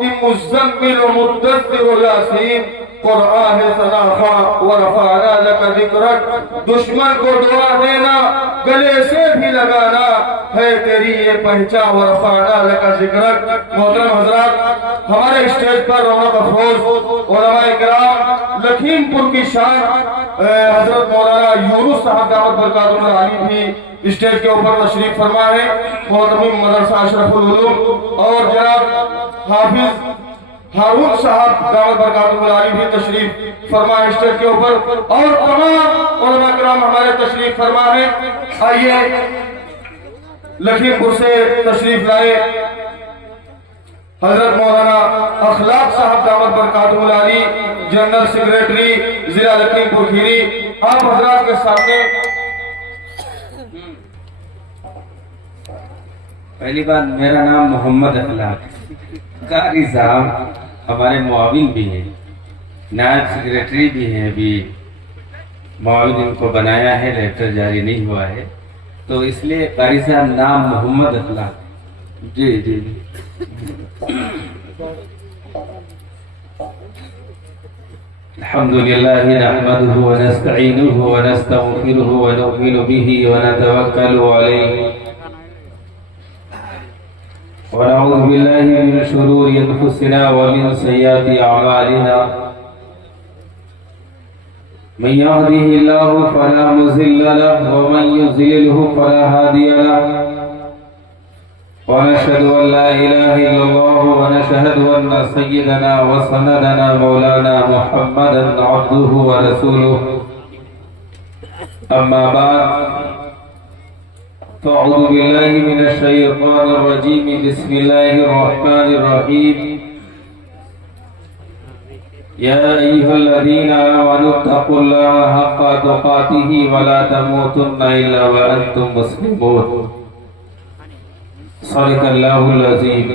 کہ مزمل و مدثر و یاسین قرآن صنافہ ورفعنا لک ذکرک، دشمن کو دعا دینا گلے سے بھی لگانا ہے تیری یہ پہچان، ورفعنا لک ذکرک۔ محترم حضرات، ہمارے اسٹیج پر رونق افروز علماء کرام لکھیم پور کی شان حضرت مولانا یونس صاحب دعوت برکاتہ العالی بھی اسٹیج کے اوپر تشریف فرما ہے، محترم مدرسہ اشرف العلوم، اور جناب حافظ ہارون صاحب دعوت برکاتہ العالی بھی تشریف فرما ہے اسٹیج کے اوپر، اور تمام علماء کرام ہمارے تشریف فرما ہے۔ آئیے لکھیم پور سے تشریف لائے حضرت مولانا اخلاق صاحب دعوت برکاتہ العالی جنرل سیکریٹری ضلع لکھیم پور کھیری، آپ حضرات کے سامنے۔ پہلی بات، میرا نام محمد اخلاق، قاری صاحب ہمارے معاون بھی ہیں، نائب سیکریٹری بھی ہیں، ابھی معاون ان کو بنایا ہے، لیٹر جاری نہیں ہوا ہے، تو اس لیے قاری صاحب نام محمد اخلاق۔ جی جی جی الحمدللہ نحمدہ ونستعینہ ونستغفرہ ونؤمن بہ ونتوکل علیہ ونعوذ باللہ من شرور انفسنا ومن سیئات اعمالنا، من یهده اللہ فلا مضل له ومن یضللہ فلا ہادی له، ونشهد ان لا الہ الا اللہ ونشهد ان سیدنا وسندنا مولانا محمدا عبدہ ورسولہ، اما بعد فاعوذ باللہ من الشیطان الرجیم، بسم اللہ الرحمن الرحیم، یا ایہا الذین آمنوا اتقوا اللہ حق تقاتہ ولا تموتن الا وانتم مسلمون، صدق اللہ العظیم۔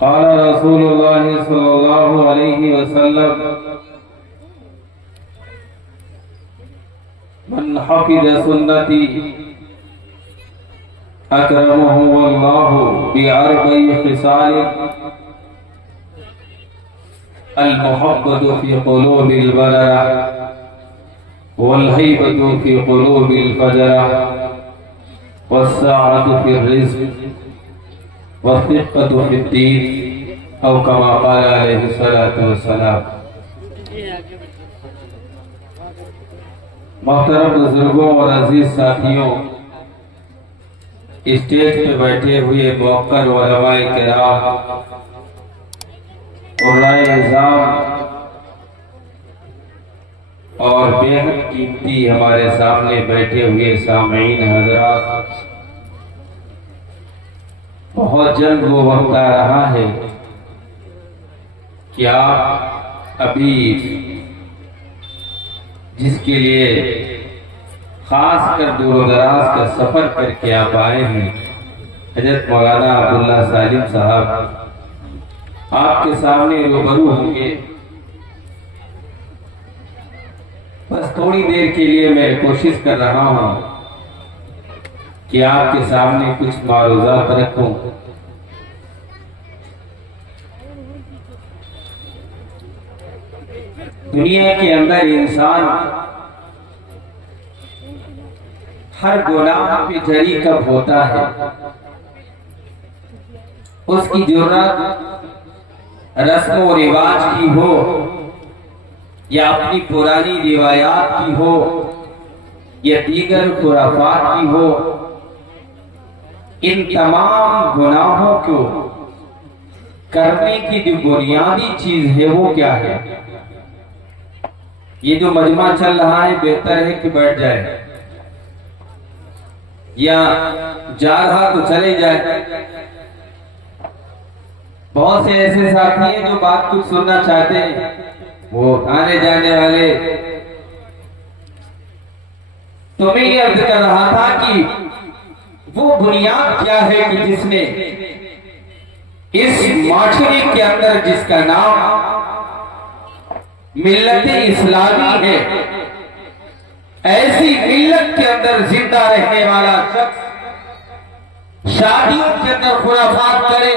قال رسول اللہ صلی اللہ علیہ وسلم، من حفظ سنتی اکرمہ اللہ باربع خصال، المحبت فی قلوب البررہ، والہیبت فی قلوب الفجرہ، والسعة فی الرزق، والثقة فی الدین، او کما قال علیہ الصلاة والسلام۔ محترم بزرگوں اور عزیز ساتھیوں، اسٹیج پہ بیٹھے ہوئے موقر علماء کرام، قرائے اعظام، اور بے حد قیمتی ہمارے سامنے بیٹھے ہوئے سامعین حضرات، بہت جلد وہ وقت آ رہا ہے کہ آپ ابھی جس کے لیے خاص کر دور و دراز کا سفر کر کے آپ آئے ہیں، حضرت مولانا عبداللہ سالم صاحب آپ کے سامنے روبرو ہوں گے۔ بس تھوڑی دیر کے لیے میں کوشش کر رہا ہوں کہ آپ کے سامنے کچھ معروضات رکھوں۔ دنیا کے اندر انسان ہر گناہ پہ جری کب ہوتا ہے، اس کی جرات رسم و رواج کی ہو یا اپنی پرانی روایات کی ہو یا دیگر خرافات کی ہو، ان تمام گناہوں کو کرنے کی جو بنیادی چیز ہے وہ کیا ہے؟ یہ جو مجمع چل رہا ہے بہتر ہے کہ بیٹھ جائے، یا جا رہا تو چلے جائے۔ بہت سے ایسے ساتھی ہیں جو بات کچھ سننا چاہتے ہیں، وہ آنے جانے والے۔ تو میں یہ عرض کر رہا تھا کہ وہ بنیاد کیا ہے کہ جس نے اس معاشرے کے اندر، جس کا نام ملت اسلامی ہے، ایسی ملت کے اندر زندہ رہنے والا شخص شادیوں کے اندر خرافات کرے،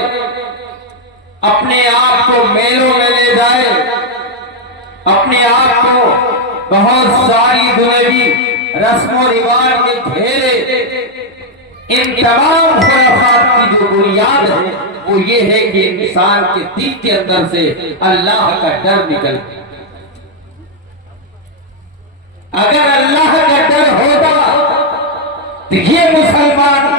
اپنے آپ کو میلوں میں لے جائے، اپنے آپ کو بہت ساری دنیوی رسم و رواج کے گھیرے، ان تمام خرافات کی جو بنیاد ہے وہ یہ ہے کہ انسان کے دل کے اندر سے اللہ کا ڈر نکل گیا۔ اگر اللہ کا ڈر ہوتا تو یہ مسلمان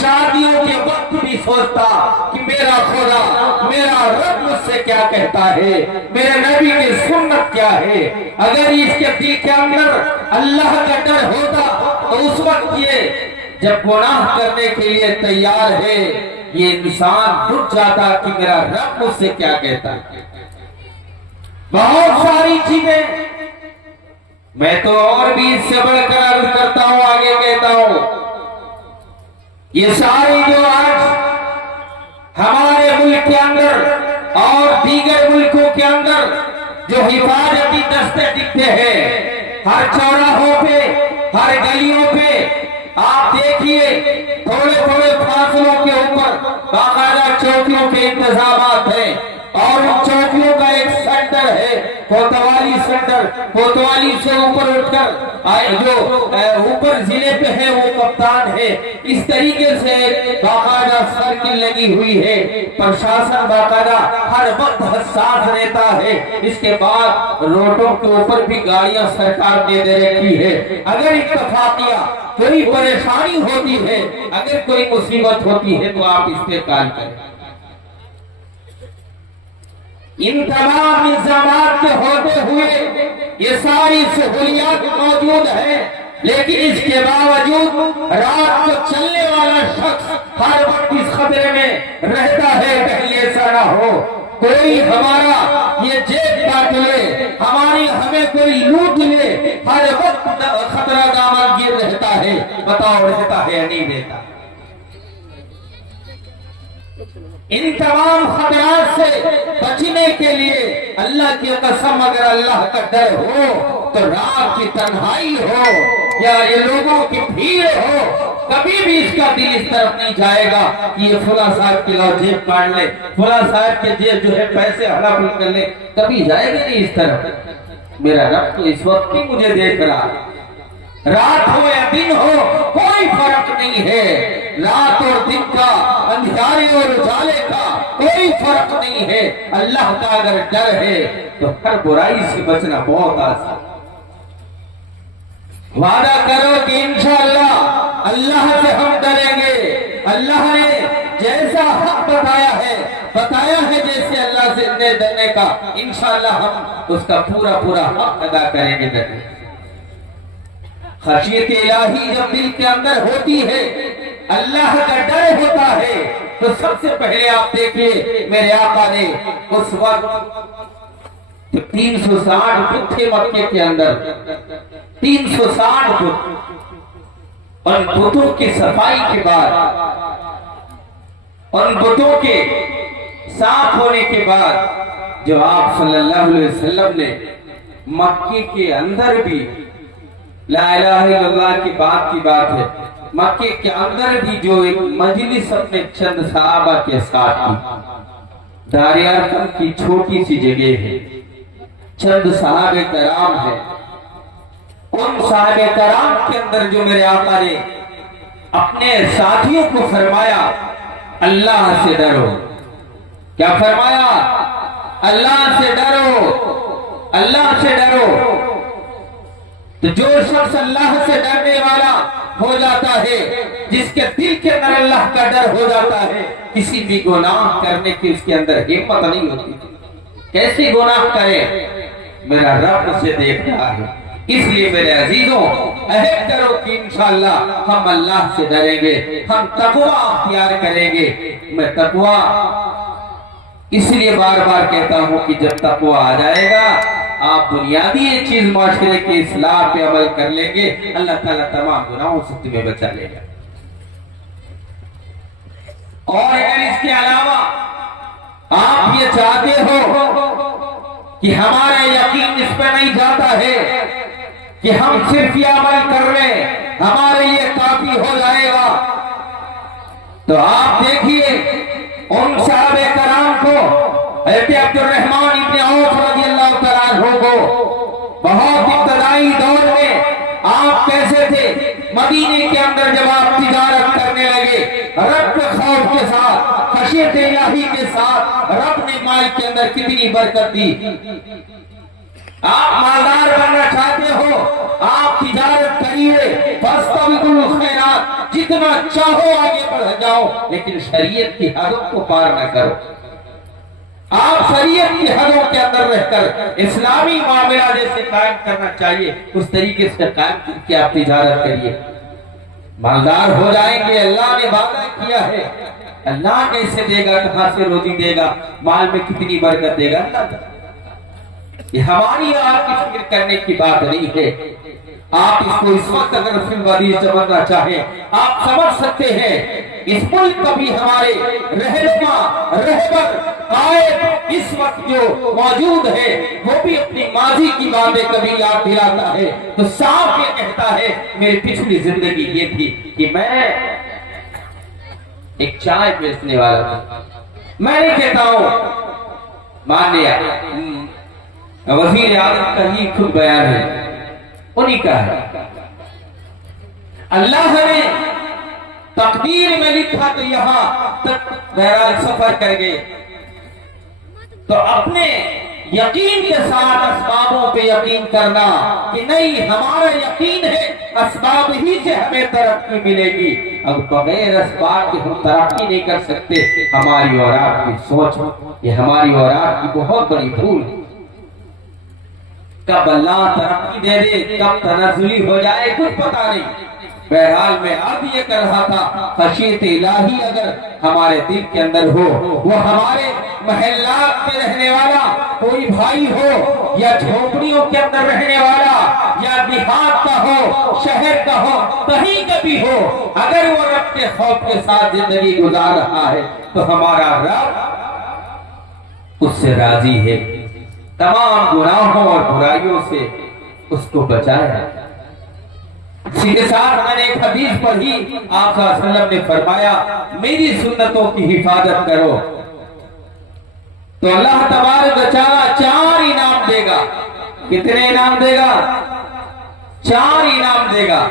شادیوں کے وقت بھی سوچتا کہ میرا خدا، میرا رب مجھ سے کیا کہتا ہے، میرے نبی کی سنت کیا ہے۔ اگر اس کے دل کے اندر اللہ کا ڈر ہوتا تو اس وقت یہ جب گناہ کرنے کے لیے تیار ہے، یہ انسان رک جاتا کہ میرا رب مجھ سے کیا کہتا ہے۔ بہت ساری چیزیں میں تو اور بھی اس سے بڑھ کر عرض کرتا ہوں، آگے کہتا ہوں، یہ ساری جو آج ہمارے ملک کے اندر اور دیگر ملکوں کے اندر جو حفاظتی دستے دکھتے ہیں، ہر چوراہوں پہ، ہر گلیوں پہ آپ دیکھیے تھوڑے تھوڑے فاصلوں کے اوپر باقاعدہ چوکیوں کے انتظامات ہیں، اور ان چوکیوں کا ایک سینٹر ہے کوتوالی سینٹر، کوتوالی سے اوپر اٹھ کر جو اوپر ضلع پہ ہے وہ کپتان ہے۔ اس طریقے سے باقاعدہ سرکل لگی ہوئی ہے، پرشاسن باقاعدہ ہر وقت حساس رہتا ہے۔ اس کے بعد روڈوں کے اوپر بھی گاڑیاں سرکار نے دے رکھی ہے، اگر اتفاقیہ کوئی پریشانی ہوتی ہے، اگر کوئی مصیبت ہوتی ہے تو آپ اس پہ کال کریں۔ ان تمام انتظامات کے ہوتے ہوئے یہ ساری سہولیات موجود ہیں، لیکن اس کے باوجود رات کو چلنے والا شخص ہر وقت اس خطرے میں رہتا ہے کہیں ایسا نہ ہو کوئی ہمارا یہ جیب کاٹ لے، ہمیں کوئی لوٹ لے، ہر وقت خطرہ دامن رہتا ہے۔ بتاؤ رہتا ہے یا نہیں رہتا؟ ان تمام خطرات سے بچنے کے لیے اللہ کی قسم اگر اللہ کا ڈر ہو تو رات کی تنہائی ہو یا یہ لوگوں کی بھیڑ ہو، کبھی بھی اس کا دل اس طرف نہیں جائے گا کہ یہ فلاں صاحب کی لو جیب کاٹ لے، فلاں صاحب کے جیب جو ہے پیسے ہڑپ کر لے، کبھی جائے گا نہیں اس طرف۔ میرا رب تو اس وقت بھی مجھے دیکھ رہا، رات ہو یا دن ہو کوئی فرق نہیں ہے، رات اور دن کا، اندھیرے اور اجالے کا کوئی فرق نہیں ہے۔ اللہ کا اگر ڈر ہے تو ہر برائی سے بچنا بہت آسان۔ وعدہ کرو کہ انشاءاللہ اللہ سے ہم ڈریں گے۔ اللہ نے جیسا حق بتایا ہے جیسے اللہ سے ڈرنے کا، انشاءاللہ ہم اس کا پورا حق ادا کریں گے۔ خشیت الہی جب دل کے اندر ہوتی ہے، اللہ کا ڈر ہوتا ہے، تو سب سے پہلے آپ دیکھیے میرے آقا نے اس وقت 360 بت تھے مکے کے اندر، 360 بت، ان بتوں کی صفائی کے بعد، ان بتوں کے صاف ہونے کے بعد جو آپ صلی اللہ علیہ وسلم نے مکے کے اندر بھی لا الہ الا اللہ کی بات ہے، مکے کے اندر بھی جو ایک مجلس اپنے چند صحابہ کے ساتھ کی، دار ارقم کی چھوٹی سی جگہ ہے، چند صحابہ کرام ہیں، ان صحابہ کرام کے اندر جو میرے آقا نے اپنے ساتھیوں کو فرمایا اللہ سے ڈرو۔ کیا فرمایا؟ اللہ سے ڈرو، اللہ سے ڈرو۔ تو جو شخص اللہ سے ڈرنے والا ہو جاتا ہے، جس کے دل کے اندر اللہ کا ڈر ہو جاتا ہے، کسی بھی گناہ کرنے کی اس کے اندر ہمت نہیں ہوتی۔ کیسی گناہ کرے؟ میرا رب اسے دیکھ رہا ہے۔ اس لیے میرے عزیزوں عہد کرو کہ انشاءاللہ ہم اللہ سے ڈریں گے، ہم تقوی اختیار کریں گے۔ میں تقوی اس لیے بار بار کہتا ہوں کہ جب تقوی آ جائے گا، آپ بنیادی یہ چیز معاشرے کے اصلاح پہ عمل کر لیں گے، اللہ تعالیٰ تمام گناہوں سے تمہیں بچا لے گا۔ اور اگر اس کے علاوہ آپ یہ چاہتے ہو کہ ہمارا یقین اس پہ نہیں جاتا ہے کہ ہم صرف یہ عمل کر لیں ہمارے لیے کافی ہو جائے گا، تو آپ دیکھیے ان صحابہ کرام کو حضرت عبد الرحمن ابن عوف رضی اللہ تعالیٰ عنہ کو بہت ابتدائی دور میں آپ کیسے تھے؟ مدینے کے اندر جب آپ تجارت کرنے لگے رب کے خوف کے ساتھ، خشیت الہی کے ساتھ، رب نے مال کے اندر کتنی برکت دی۔ آپ مالدار بننا چاہتے ہو، آپ تجارت کریے، فاستبقوا الخیرات، جتنا چاہو آگے بڑھ جاؤ، لیکن شریعت کی حدوں کو پار نہ کرو۔ آپ شریعت کی حدوں کے اندر رہ کر اسلامی معاملہ جیسے قائم کرنا چاہیے اس طریقے سے قائم کر کے آپ تجارت کریے، مالدار ہو جائیں گے۔ اللہ نے وعدہ کیا ہے، اللہ کیسے دے گا، کہاں سے روزی دے گا، مال میں کتنی برکت دے گا، اللہ۔ یہ ہماری اور آپ کی فکر کرنے کی بات نہیں ہے۔ آپ اس کو اس وقت اگر فی الحدیث سمجھنا چاہیں آپ سمجھ سکتے ہیں۔ اس ملک کا بھی ہمارے رہنما، رہبر، قائد اس وقت جو موجود ہے وہ بھی اپنی ماضی کی باتیں کبھی یاد دلاتا ہے تو صاف یہ کہتا ہے میری پچھلی زندگی یہ تھی کہ میں ایک چائے بیچنے والا تھا۔ میں نہیں کہتا ہوں، مان لیا وزیر اعظم کا ہی خود بیان ہے، انہی کا ہے۔ اللہ نے تقدیر میں لکھا تو یہاں تک بہرحال سفر کر گئے، تو اپنے یقین کے ساتھ اسبابوں پہ یقین کرنا کہ نہیں، ہمارا یقین ہے اسباب ہی سے ہمیں ترقی ملے گی، اب بغیر اسباب کے ہم ترقی نہیں کر سکتے۔ ہماری اور آپ کی سوچ، یہ ہماری اور آپ کی بہت بڑی بھول ہے۔ کب اللہ ترقی دے دے، کب تنزلی ہو جائے کچھ پتہ نہیں۔ بہرحال میں عرض یہ کر رہا تھا، خشیت الہی اگر ہمارے دل کے اندر ہو، وہ ہمارے محلات میں رہنے والا کوئی بھائی ہو یا جھوپڑیوں کے اندر رہنے والا یا دیہات کا ہو، شہر کا ہو، کہیں کا بھی ہو، اگر وہ رب کے خوف کے ساتھ زندگی گزار رہا ہے تو ہمارا رب اس سے راضی ہے، تمام گناہوں اور برائیوں سے اس کو بچایا۔ اسی کے ساتھ میں نے ایک حدیث پڑھی، آپ صلی اللہ علیہ وسلم نے فرمایا میری سنتوں کی حفاظت کرو تو اللہ تبارک و تعالی 4 انعام دے گا۔ کتنے انعام دے گا؟ 4 انعام دے گا۔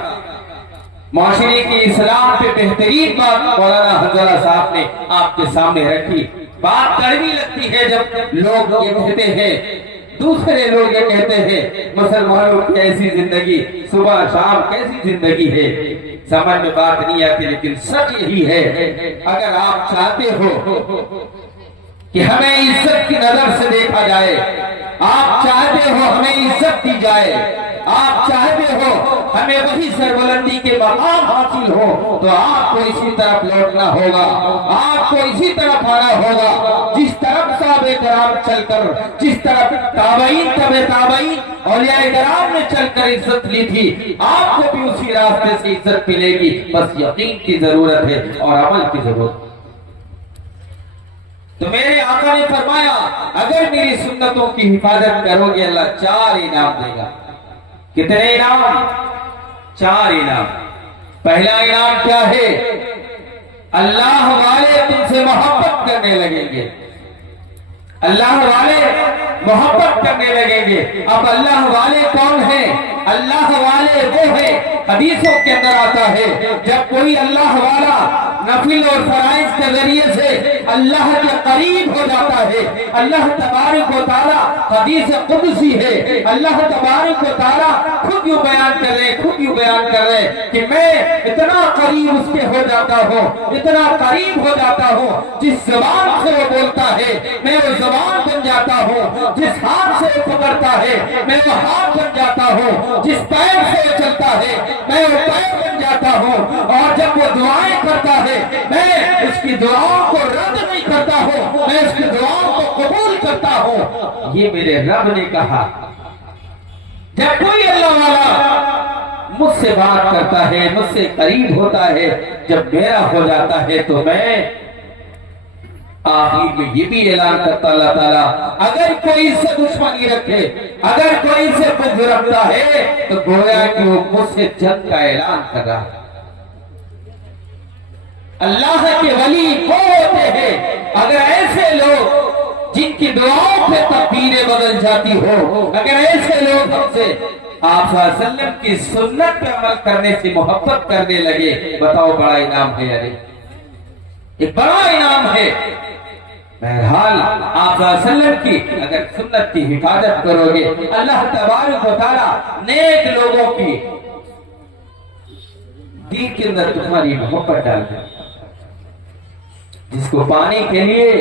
معاشرے کی اصلاح پہ بہترین بات مولانا حنظلہ صاحب نے آپ کے سامنے رکھی۔ بات کڑوی لگتی ہے جب لوگ یہ کہتے ہیں، دوسرے لوگ یہ کہتے ہیں مسلمانوں کی ایسی زندگی، صبح شام کیسی زندگی ہے، سمجھ میں بات نہیں آتی، لیکن سچ یہی ہے۔ اگر آپ چاہتے ہو کہ ہمیں عزت کی نظر سے دیکھا جائے، آپ چاہتے ہو ہمیں عزت دی جائے، آپ چاہتے ہو ہمیں وہی سربلندی کے مقام حاصل ہو، تو آپ کو اسی طرف لوٹنا ہوگا، آپ کو اسی طرف آنا ہوگا جس طرف صحابہ کرام چل کر، جس طرف تابعین تبع تابعین اولیاء کرام نے چل کر عزت لی تھی، آپ کو بھی اسی راستے سے عزت ملے گی۔ بس یقین کی ضرورت ہے اور عمل کی ضرورت ہے۔ تو میرے آقا نے فرمایا اگر میری سنتوں کی حفاظت کرو گے اللہ 4 انعام دے گا۔ کتنے انعام؟ 4 انعام۔ پہلا انعام کیا ہے؟ اللہ والے تم سے محبت کرنے لگیں گے، اللہ والے محبت کرنے لگیں گے۔ اب اللہ والے کون ہیں؟ اللہ والے وہ ہیں، حدیثوں کے اندر آتا ہے جب کوئی اللہ والا نفل اور فرائض کے ذریعے سے اللہ کے قریب ہو جاتا ہے، اللہ تبارک و تعالی حدیث قدسی ہے، اللہ تبارک و تعالی خود یوں بیان کر رہے کہ میں اتنا قریب اس کے ہو جاتا ہوں، اتنا قریب ہو جاتا ہوں، جس زبان سے وہ بولتا ہے میں وہ زبان بن جاتا ہوں، جس ہاتھ سے وہ پکڑتا ہے میں وہ ہاتھ بن جاتا ہوں، جس پیر سے وہ چلتا ہے میں وہ پیر بن جاتا ہوں، اور جب وہ دعائیں کرتا ہے میں اس کی دعاؤں کو رد نہیں کرتا ہوں، میں اس کی دعاؤں کو قبول کرتا ہوں۔ یہ میرے رب نے کہا۔ جب کوئی اللہ والا مجھ سے بات کرتا ہے، مجھ سے قریب ہوتا ہے، جب میرا ہو جاتا ہے تو میں آخر میں یہ بھی اعلان کرتا اللہ تعالیٰ اگر کوئی اس سے دشمنی رکھے، اگر کوئی اس سے بغض رکھتا ہے تو گویا کہ وہ مجھ سے جنگ کا اعلان کر رہا ہے۔ اللہ کے ولی وہ ہوتے ہیں اگر ایسے لوگ جن کی دعاؤں پہ تقدیریں بدل جاتی ہو، اگر ایسے لوگ ہم سے آپ صلی اللہ علیہ وسلم کی سنت پہ عمل کرنے سے محبت کرنے لگے، بتاؤ بڑا انعام ہے یا نہیں؟ ایک بڑا انعام ہے۔ بہرحال آپ صلی اللہ علیہ وسلم کی اگر سنت کی حفاظت کرو گے، اللہ تبارک و تعالی نیک لوگوں کی دل کے اندر تمہاری محبت ڈال دے، جس کو پانے کے لیے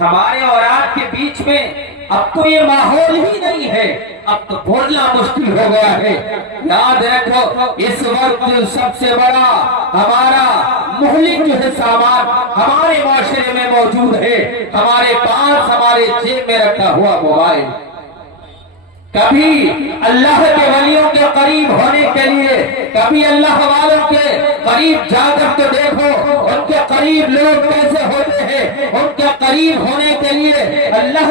ہمارے اور آپ کے بیچ میں اب تو یہ ماحول ہی نہیں ہے، اب تو بولنا مشکل ہو گیا ہے۔ یاد رکھو اس وقت سب سے بڑا ہمارا مہلک جو ہے سامان ہمارے معاشرے میں موجود ہے، ہمارے پاس ہمارے جیب میں رکھا ہوا موبائل۔ کبھی اللہ کے ولیوں کے قریب ہونے کے لیے، کبھی اللہ والوں کے قریب جا کر تو دیکھو ان کے قریب لوگ کیسے ہوتے ہیں۔ ان کے قریب ہونے کے لیے اللہ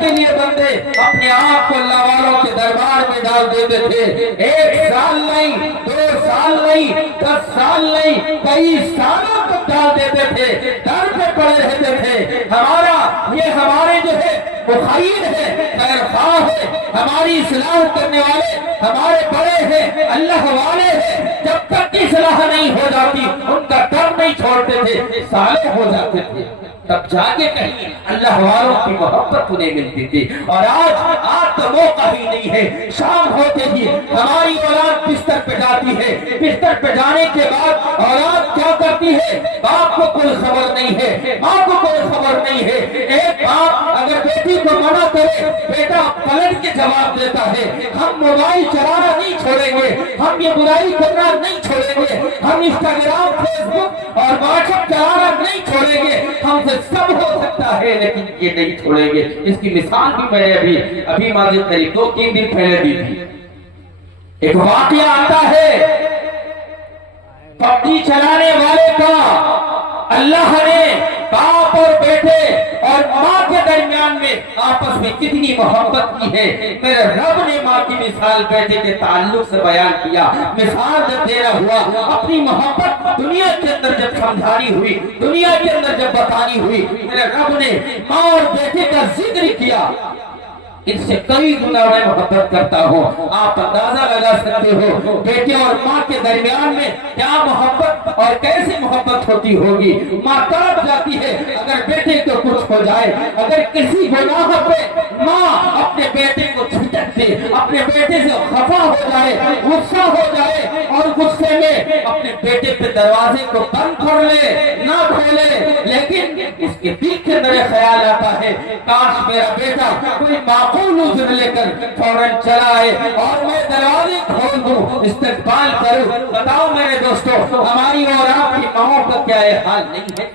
کے لیے بندے اپنے آپ کو اللہ والوں کے دربار میں ڈال دیتے تھے۔ 1 سال نہیں، 2 سال نہیں، 10 سال نہیں، کئی سالوں تک ڈال دیتے تھے، در پہ پڑے رہتے تھے۔ ہمارے جو ہے وہ خیر ہے، خیر خواہ ہے، ہماری اصلاح کرنے والے ہمارے بڑے ہیں، اللہ والے ہیں۔ جب تک اصلاح نہیں ہو جاتی ان کا ڈر نہیں چھوڑتے تھے، صالح ہو جاتے تھے، تب جا کے کہیں اللہ والوں کی محبت انہیں ملتی تھی۔ اور آج تو موقع ہی نہیں ہے، شام ہوتے ہی ہماری اولاد بستر پہ جاتی ہے، بستر پہ جانے کے بعد اولاد کیا کرتی ہے؟ باپ کو کوئی خبر نہیں ہے، ماں کو کوئی خبر نہیں ہے۔ ایک باپ اگر بیٹی کو منع کرے، بیٹا پلٹ کے جواب دیتا ہے، ہم موبائل چلانا نہیں چھوڑیں گے، ہم یہ برائی کرنا نہیں چھوڑیں گے، ہم انسٹاگرام، فیس بک اور واٹس ایپ چلانا نہیں چھوڑیں گے، ہم سے سب ہو سکتا ہے لیکن یہ نہیں چھوڑیں گے۔ اس کی مثال بھی میں نے ابھی ماضی قریب 2-3 دن پہلے دی تھی۔ ایک واقعہ آتا ہے پبجی چلانے والے کا، اللہ نے باپ اور بیٹے اور ماں کے درمیان میں آپس میں کتنی محبت کی ہے۔ میرے رب نے ماں کی مثال بیٹے کے تعلق سے بیان کیا۔ مثال جب دینا ہوا، اپنی محبت دنیا کے اندر جب سمجھانی ہوئی، دنیا کے اندر جب بتانی ہوئی، میرے رب نے ماں اور بیٹے کا ذکر کیا۔ ان سے کئی گنا میں محبت کرتا ہوں۔ آپ اندازہ لگا سکتے ہو بیٹے اور ماں کے درمیان میں کیا محبت اور کیسے محبت ہوتی ہوگی۔ ماں تڑپ جاتی ہے اگر بیٹے کو کچھ ہو جائے، اگر کسی گناہ پہ ماں اپنے بیٹے کو جھٹک دے، اپنے بیٹے سے خفا ہو جائے، غصہ ہو جائے اور غصے میں اپنے بیٹے پہ دروازے کو بند کر لے، نہ کھولے، لیکن اس کے دل کے اندر خیال آتا ہے کاش میرا بیٹا کوئی عذر لے کر فوراً چلا آئے اور میں دروازے کھول دوں، استقبال کروں۔ بتاؤ میرے دوستو، ہماری اور آپ کی ماؤں کا کیا حال نہیں ہے؟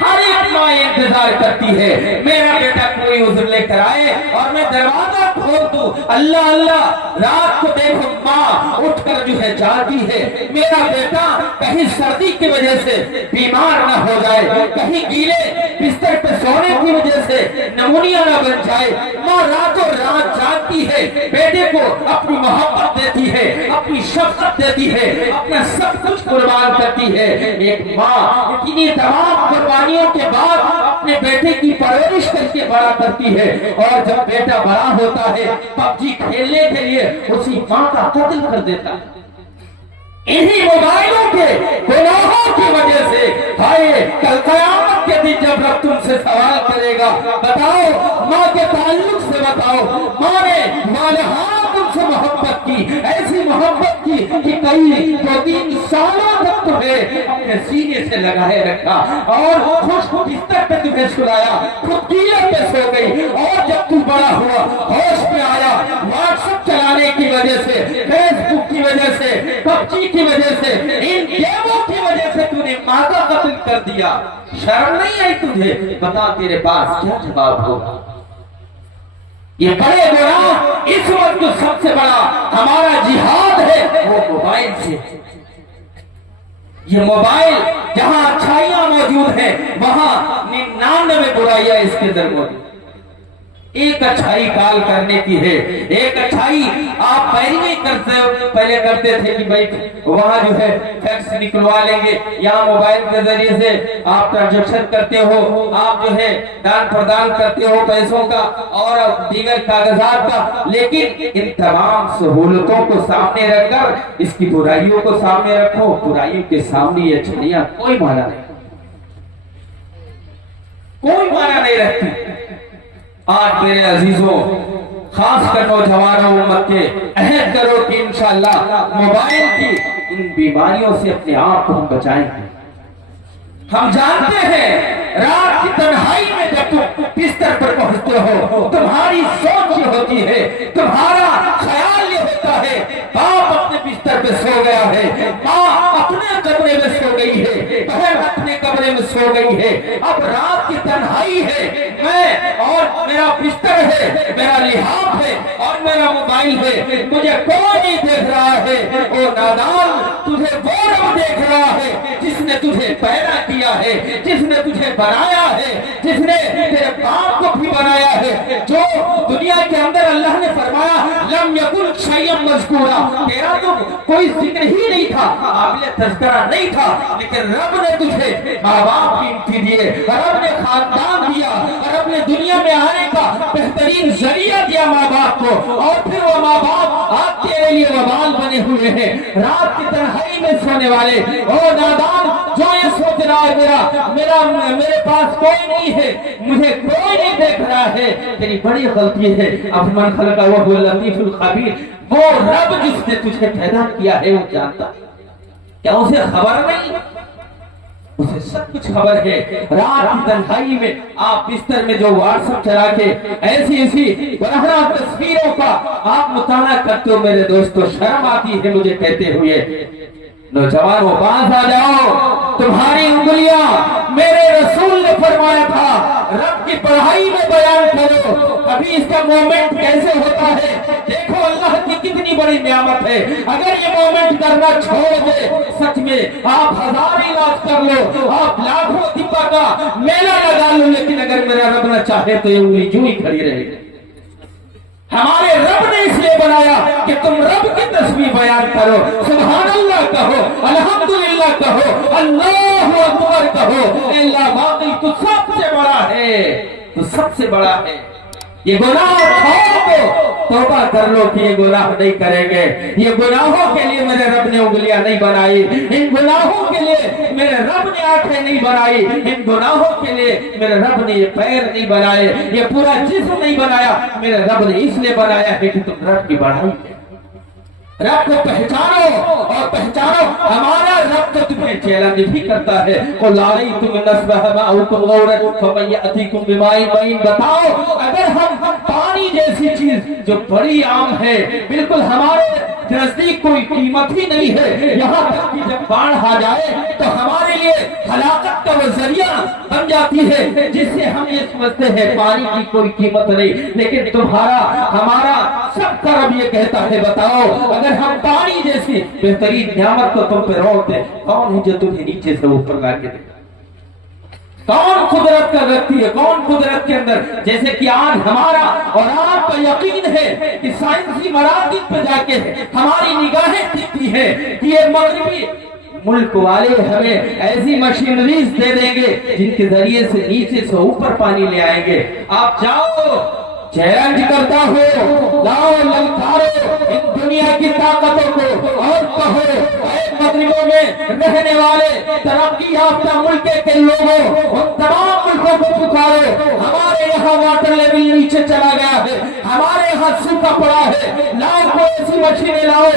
ہر ایک ماں انتظار کرتی ہے میرا بیٹا کوئی عذر لے کر آئے اور میں دروازہ کھول دوں۔ اللہ اللہ، رات کو دیکھو ماں اٹھ کر جو ہے جاتی ہے، میرا بیٹا کہیں سردی کی وجہ سے بیمار نہ ہو جائے، کہیں گیلے بستر پہ سونے کی وجہ سے نمونیا نہ بن جائے۔ ماں راتوں رات جاگتی ہے، بیٹے کو اپنی محبت دیتی ہے، اپنی شفقت دیتی ہے، اپنا سب کچھ قربان کرتی ہے۔ ایک ماں اتنی تمام قربانیوں کے بعد اپنے بیٹے کی پرورش کر کے بڑا کرتی ہے، اور جب بیٹا بڑا ہوتا ہے پبجی کھیلنے کے لیے اسی ماں کا قتل کر دیتا ہے۔ انہی موبائلوں کے گناہوں کی وجہ سے ہائے کل قیامت کے دن جب رب تم سے سوال کرے گا، بتاؤ ماں کے تعلق سے بتاؤ، ماں نے والہاں تم سے محبت کی، ایسی محبت کی کہ کئی 2-3 سالوں تک تمہیں اپنے سینے سے لگائے رکھا اور خوش بستر پہ تمہیں سلایا، خود کیلے پہ سو گئی، اور جب تم بڑا ہوا ہوش میں آیا، واٹس ایپ چلانے کی وجہ سے، فیس بک کی وجہ سے، پبجی کی وجہ سے، ان گیموں کی وجہ سے تو نے ماں کا قتل کر دیا۔ شرم نہیں آئی تجھے؟ بتا تیرے پاس کیا جواب ہوگا؟ یہ بڑے گناہ اس وقت جو سب سے بڑا ہمارا جہاد ہے وہ موبائل سے۔ یہ موبائل جہاں اچھائیاں موجود ہیں وہاں 99 برائیاں اس کے اندر موجود۔ ایک اچھائی کال کرنے کی ہے، ایک اچھائی آپ پیروی پہلے کرتے تھے کہ بھائی وہاں جو ہے فیکس نکلوا لیں گے، یہاں موبائل کے ذریعے سے آپ ٹرانزیکشن کرتے ہو، آپ جو ہے دان پردان کرتے ہو پیسوں کا اور دیگر کاغذات کا، لیکن ان تمام سہولتوں کو سامنے رکھ کر اس کی برائیوں کو سامنے رکھو، برائیوں کے سامنے یہ اچھائیاں کوئی معنی نہیں، کوئی معنی نہیں رکھتی۔ آج میرے عزیزوں، خاص کر نوجوانوں امت کے عہد کرو کہ انشاءاللہ موبائل کی ان بیماریوں سے اپنے آپ کو ہم بچائیں گے۔ ہم جانتے ہیں رات کی تنہائی میں جب تم بستر پر پہنچتے ہو تمہاری سوچ یہ ہوتی ہے، تمہارا خیال یہ ہوتا ہے باپ اپنے بستر پہ سو گیا ہے، ماں اپنے کمرے میں سو گئی ہے، بہن اپنے کمرے میں سو گئی ہے، اب رات کی تنہائی ہے، میں اور میرا بستر ہے، میرا لحاف ہے اور میرا موبائل ہے، مجھے کوئی نہیں دیکھ رہا ہے۔ او نادان، تجھے وہ رب دیکھ رہا ہے جس نے تجھے پیدا کیا ہے، جس نے تجھے بنایا ہے، جس نے تیرے باپ کو بھی بنایا ہے، جو دنیا کے اندر اللہ نے فرمایا لم یکن شیئا مذکورا، تیرا تو کوئی ذکر ہی نہیں تھا، قابل تذکرہ نہیں تھا، لیکن رب نے تجھے ماں باپ کی دیے، رب نے خاندان دیا، رب نے دنیا میں آنے کا بہترین ذریعہ دیا ماں باپ کو، اور پھر وہ ماں باپ آپ تیرے لیے وبال بنے ہوئے ہیں۔ رات کی تنہائی میں سونے والے او نادان، جو یہ سوچ رہا ہے میرے پاس کوئی نہیں ہے، مجھے کوئی نہیں دیکھ رہا ہے، تیری بڑی غلطی ہے۔ افمن خلق وهو اللطیف الخبیر، وہ رب جس نے تجھے پیدا کیا ہے وہ جانتا، کیا اسے خبر نہیں؟ اسے سب کچھ خبر ہے۔ رات کی تنہائی میں آپ بستر میں جو واٹس ایپ چلا کے ایسی گناہگار تصویروں کا آپ مطالعہ کرتے ہو میرے دوستو، شرم آتی ہے مجھے کہتے ہوئے۔ نوجوانوں باز آ جاؤ، تمہاری انگلیاں میرے رسول نے فرمایا تھا رب کی پڑھائی میں بیان کرو، ابھی اس کا مومنٹ کیسے ہوتا ہے دیکھو، اللہ کی کتنی بڑی نعمت ہے۔ اگر یہ مومنٹ کرنا چھوڑ دے، سچ میں آپ 1000 علاج کر لو، آپ لاکھوں طبہ کا میلہ لگا لو، لیکن اگر میرا رب نہ چاہے تو یہ انگلی یوں ہی کھڑی رہے گی۔ ہمارے رب نے اس لیے بنایا کہ تم رب کی تسبیح بیان کرو، سبحان اللہ کہو، الحمدللہ کہو، اللہ اکبر کہو، اے اللہ واقعی تو سب سے بڑا ہے، تو سب سے بڑا ہے۔ یہ گناہ چھوڑ دو، توبہ کر لو کہ یہ گناہ نہیں کریں گے، یہ گناہوں کے لیے میرے رب نے انگلیاں نہیں بنائی، ان گناہوں کے لیے میرے رب نے آنکھیں نہیں بنائی، ان گناہوں کے لیے میرے رب نے یہ پیر نہیں بنائے، یہ پورا جسم نہیں بنایا، میرے رب نے اس لیے بنایا ہے کہ تم رب کی بڑائی کرو، رب کو پہچانو اور پہچانو۔ ہمارا رب تو تمہیں چیلنج بھی کرتا ہے، قل علیکم نصبح ماؤکم غورا فمن یأتیکم بماء معین، بتاؤ اگر ہم پانی جیسی چیز جو بڑی عام ہے، بالکل ہمارے نزدیک کوئی قیمت ہی نہیں ہے، یہاں تک کہ جب باڑھ آ جائے تو ہمارے لیے ہلاکت کا وہ ذریعہ بن جاتی ہے، جس سے ہم یہ سمجھتے ہیں پانی کی کوئی قیمت نہیں، لیکن تمہارا ہمارا سب کا رب یہ کہتا ہے بتاؤ اگر ہم پانی جیسی بہترین نعمت کو تم پہ روک دیں، کون ہے جو تمہیں نیچے سے اوپر لا کے دے؟ کون قدرت کا رکھتی ہے، کون قدرت کے اندر؟ جیسے کہ آج ہمارا اور آپ کا یقین ہے کہ سائنسی مراکز پہ جا کے ہماری نگاہیں ٹھیکتی ہیں کہ یہ مغربی ملک والے ہمیں ایسی مشینریز دے دیں گے جن کے ذریعے سے نیچے سے اوپر پانی لے آئیں گے۔ آپ جاؤ، چیلنج کرتا ہو، لاؤ للکارو ان دنیا کی طاقتوں کو اور کہو اے مغربوں میں رہنے والے ترقی یافتہ ملک کے لوگوں، ان تمام ملکوں کو پکارو، ہمارے یہاں واٹر لیول نیچے چلا گیا ہے، ہمارے یہاں سوکھا پڑا ہے، لاؤ کوئی ایسی مشینیں لاؤ،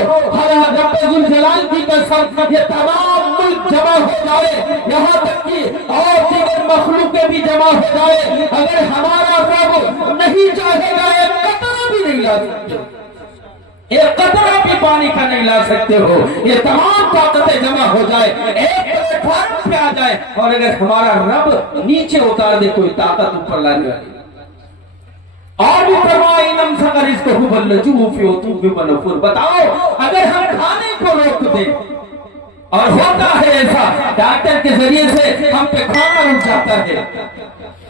رب ذوالجلال کی قسم یہ تمام ملک جمع ہو جائے، یہاں تک کہ اور دیگر مخلوقیں بھی جمع ہو جائے، اگر ہمارا رب نہیں چاہے گا ایک قطرہ بھی نہیں لا سکتے، ایک قطرہ بھی پانی کا نہیں لا سکتے ہو، یہ تمام طاقتیں جمع ہو جائے، ایک پلیٹ فارم پہ آ جائے، اور اگر ہمارا رب نیچے اتار دے کوئی طاقت اوپر لانے والی۔ اور بھی فرمائے انم سقر اس کو بلجو فی وطوب منفور، بتاؤ اگر ہم کھانے کو روک دیں، اور ہوتا ہے ایسا ڈاکٹر کے ذریعے سے ہم پہ کھانا رک جاتا ہے،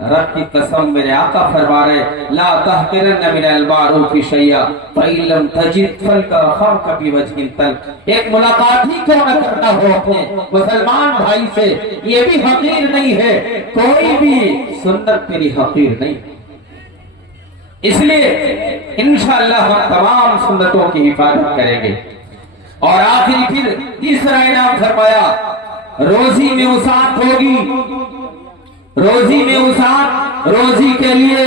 رب کی قسم میرے آقا فرما رہے لا تحقرن من المعروف شیئا فإن لم تجد فلتأخرك بوجه طلق. ایک ملاقات ہی کیوں نہ کرنا ہو اپنے مسلمان بھائی سے، یہ بھی حقیر نہیں ہے، کوئی بھی سنت میری حقیر نہیں. اس لیے انشاءاللہ ہم تمام سنتوں کی حفاظت کریں گے. اور آخری پھر تیسرا انعام فرمایا روزی میں وسعت ہوگی. روزی میں وسعت، روزی کے لیے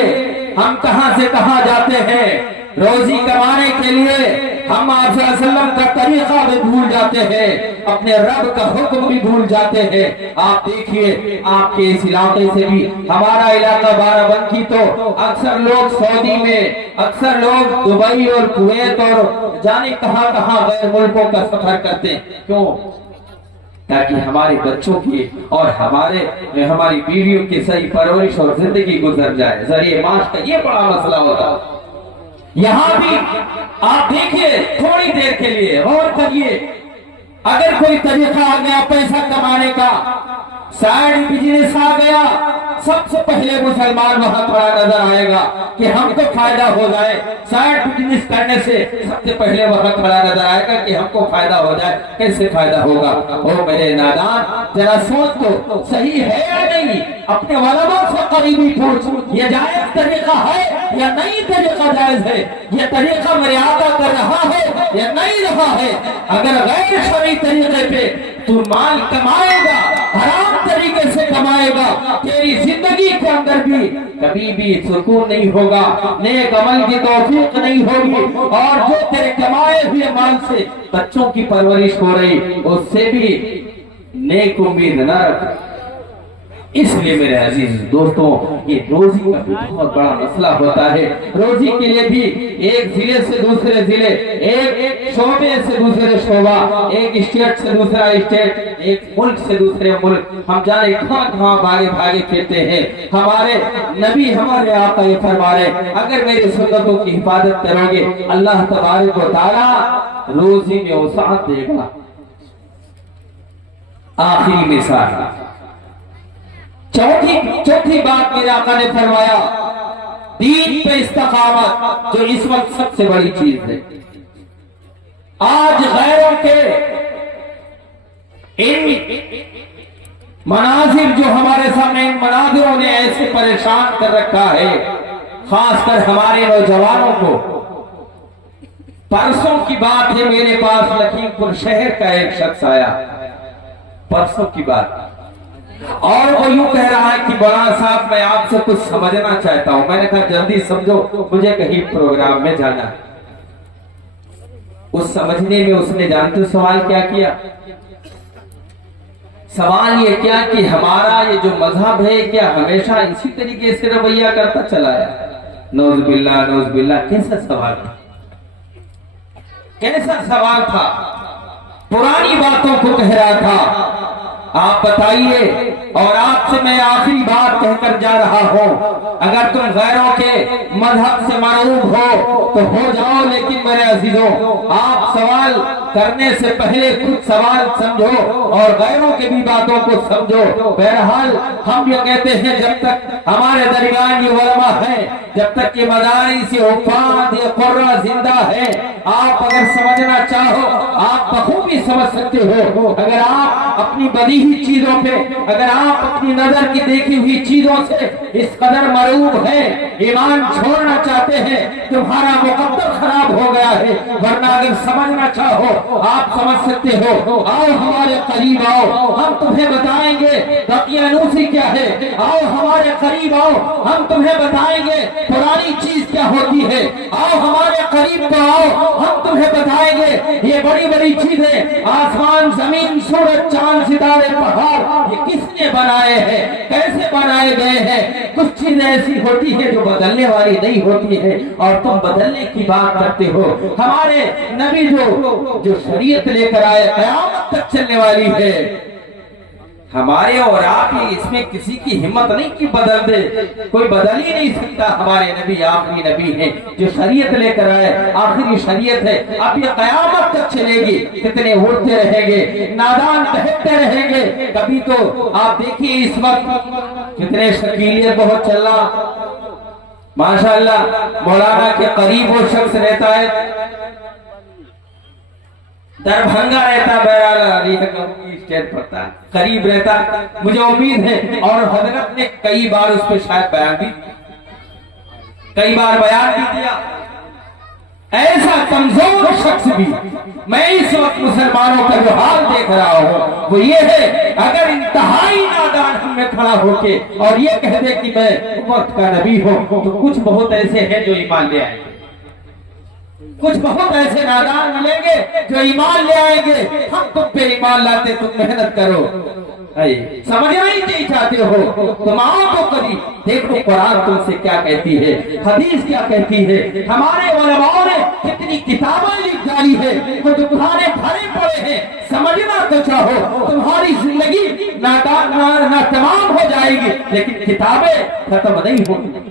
ہم کہاں سے کہاں جاتے ہیں، روزی کمانے کے لیے ہم آپ صلی اللہ علیہ وسلم کا طریقہ بھی بھول جاتے ہیں، اپنے رب کا حکم بھی بھول جاتے ہیں. آپ دیکھیے آپ کے اس علاقے سے بھی، ہمارا علاقہ بارہ بنکی تو اکثر لوگ سعودی میں، اکثر لوگ دبئی اور کویت اور جانے کہاں کہاں غیر ملکوں کا سفر کرتے ہیں. کیوں؟ تاکہ ہمارے بچوں کی اور ہماری بیویوں کی صحیح پرورش اور زندگی گزر جائے. ذریعہ معاش کا یہ بڑا مسئلہ ہوتا ہے. یہاں بھی آپ دیکھیے تھوڑی دیر کے لیے غور کریے، اگر کوئی طریقہ آ گیا پیسہ کمانے کا، سائیڈ بزنس آ گیا، سب سے پہلے مسلمان وہاں کھڑا نظر آئے گا کہ ہم کو فائدہ ہو جائے. سائیڈ بزنس کرنے سے سب سے پہلے وہاں کھڑا نظر آئے گا کہ ہم کو فائدہ ہو جائے. کیسے فائدہ ہوگا؟ او میرے نادان، ذرا سوچ تو صحیح ہے یا نہیں؟ اپنے علماء سے قریبی پوچھ، یہ جائز طریقہ ہے یا نہیں طریقہ جائز ہے؟ یہ طریقہ میرے آقا کر رہا ہے یا نہیں رہا ہے؟ اگر غیر شرعی طریقے پہ تو مال کمائے گا، حرام طریقے سے کمائے گا، تیری زندگی کے اندر بھی کبھی بھی سکون نہیں ہوگا، نیک عمل کی توفیق نہیں ہوگی، اور جو تیرے کمائے ہوئے مال سے بچوں کی پرورش ہو رہی اس سے بھی نیک امید نہ رکھ. اس لیے میرے عزیز دوستوں، یہ روزی کا بھی بہت بڑا مسئلہ ہوتا ہے. روزی کے لیے بھی ایک ضلع سے دوسرے ضلع، ایک شعبے سے دوسرے شعبہ، ایک اسٹیٹ سے دوسرا اسٹیٹ، ایک ملک سے دوسرے ملک، ہم جانے کہاں کہاں بھاگے بھاگے پھرتے ہیں. ہمارے نبی ہمارے آقا یہ فرما رہے اگر میری سنتوں کی حفاظت کرو گے اللہ تبارک و تعالی روزی میں وسعت دے گا. آخری مثال، چوتھی بات میرے آقا نے فرمایا دین پہ استقامت، جو اس وقت سب سے بڑی چیز ہے. آج غیروں کے ان مناظر جو ہمارے سامنے، ان مناظروں نے ایسے پریشان کر رکھا ہے خاص کر ہمارے نوجوانوں کو. پرسوں کی بات ہے، میرے پاس لکھیم پور شہر کا ایک شخص آیا، پرسوں کی بات، اور وہ یوں کہہ رہا ہے کہ بڑا صاحب میں آپ سے کچھ سمجھنا چاہتا ہوں. میں نے کہا جلدی سمجھو، مجھے کہیں پروگرام میں جانا. اس سمجھنے میں اس نے جانتے سوال کیا کیا؟ سوال یہ کیا کہ ہمارا یہ جو مذہب ہے کیا ہمیشہ اسی طریقے سے رویہ کرتا چلا ہے؟ نعوذ باللہ نعوذ باللہ. کیسا سوال تھا، کیسا سوال تھا؟ پرانی باتوں کو کہہ رہا تھا. آپ بتائیے، اور آپ سے میں آخری بات کہہ کر جا رہا ہوں، اگر تم غیروں کے مذہب سے مرعوب ہو تو ہو جاؤ، لیکن میرے عزیزوں آپ سوال کرنے سے پہلے خود سوال سمجھو اور غیروں کے بھی باتوں کو سمجھو. بہرحال ہم یہ کہتے ہیں جب تک ہمارے درمیان یہ علماء ہیں، جب تک یہ مدارس، یہ حفاظ، یہ قرہ زندہ ہے، آپ اگر سمجھنا چاہو آپ بخوبی سمجھ سکتے ہو. اگر آپ اپنی بدیہی چیزوں پہ، اگر آپ اپنی نظر کی دیکھی ہوئی چیزوں سے اس قدر مرعوب ہیں، ایمان چھوڑنا چاہتے ہیں، تمہارا مقدر خراب ہو گیا ہے. ورنہ اگر سمجھنا چاہو آپ سمجھ سکتے ہو. آؤ ہمارے قریب آؤ، ہم تمہیں بتائیں گے دقیانوسی کیا ہے. آؤ ہمارے قریب آؤ، ہم تمہیں بتائیں گے پرانی چیز کیا ہوتی ہے. آؤ ہمارے قریب تو آؤ، ہم تمہیں بتائیں گے یہ بڑی بڑی چیزیں، آسمان، زمین، سورج، چاند، ستارے، پہاڑ، یہ کس نے بنائے ہیں، کیسے بنائے گئے ہیں. کچھ چیزیں ایسی ہوتی ہے جو بدلنے والی نہیں ہوتی ہے اور تم بدلنے کی بات کرتے ہو. ہمارے نبی جو شریعت لے کر آئے قیامت تک چلنے والی ہے، ہمارے اور آپ ہی اس میں کسی کی ہمت نہیں کہ بدل دے، کوئی بدل ہی نہیں سکتا۔ ہمارے نبی آخری نبی ہیں جو شریعت لے کر آئے، آخری شریعت ہے، اب یہ قیامت تک چلے گی۔ کتنے اڑتے رہیں گے، نادان بہکتے رہیں گے۔ کبھی تو آپ دیکھیے اس وقت کتنے شکیلیت بہت چل رہا، ماشاءاللہ مولانا کے قریب وہ شخص رہتا ہے، دربھنگا رہتا، بہرحال علی اسٹیٹ پڑتا ہے، قریب رہتا، مجھے امید ہے، اور حضرت نے کئی بار اس پہ شاید بیان بھی دیا۔ ایسا کمزور شخص بھی میں اس وقت مسلمانوں کا جو حال دیکھ رہا ہوں وہ یہ ہے، اگر انتہائی نادان ہم میں کھڑا ہو کے اور یہ کہہ دے کہ میں وقت کا نبی ہوں، تو کچھ بہت ایسے ہیں جو ایمان لے آئیں گے، کچھ بہت ایسے نادان ملیں گے جو ایمان لے آئیں گے۔ ہم تم پہ ایمان لاتے، تم محنت کرو، سمجھنا ہی نہیں چاہتے ہو، تم آؤ تو قریب دیکھو قرآن تم سے کیا کہتی ہے، حدیث کیا کہتی ہے۔ ہمارے علماء نے کتنی کتابیں لکھ ڈالی ہے، وہ دکھانے بھرے پڑے ہیں۔ سمجھنا تو چاہو، تمہاری زندگی نہ تمام ہو جائے گی لیکن کتابیں ختم نہیں ہوں گی،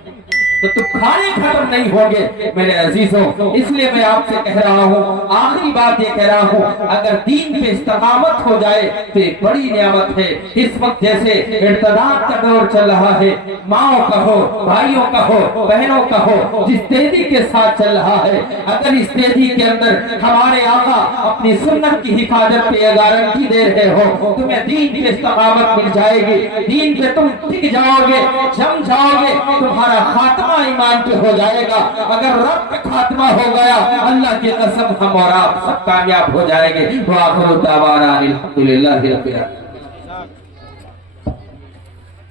تو تم کھانے ختم نہیں ہوگے میرے عزیزوں۔ اس لیے میں آپ سے کہہ رہا ہوں، آخری بات یہ کہہ رہا ہوں، اگر دین پہ استقامت ہو جائے تو ایک بڑی نعمت ہے۔ اس وقت جیسے ارتداد کا دور چل رہا ہے، ماؤں کا ہو، بھائیوں کا ہو، بہنوں کا ہو، جس تیزی کے ساتھ چل رہا ہے، اگر اس تیزی کے اندر ہمارے آقا اپنی سنت کی حفاظت پہ گارنٹی دے رہے ہو، تمہیں دین پہ استقامت مل جائے گی، دین پہ تم ٹک جاؤ گے، جم جاؤ گے، تمہارا خاتمہ ایمان پہ ہو جائے گا۔ اگر رب پہ خاتمہ ہو گیا، اللہ کی قسم ہم اور آپ سب کامیاب ہو جائیں گے۔ وآخر دعوانا الحمدللہ رب العالمین۔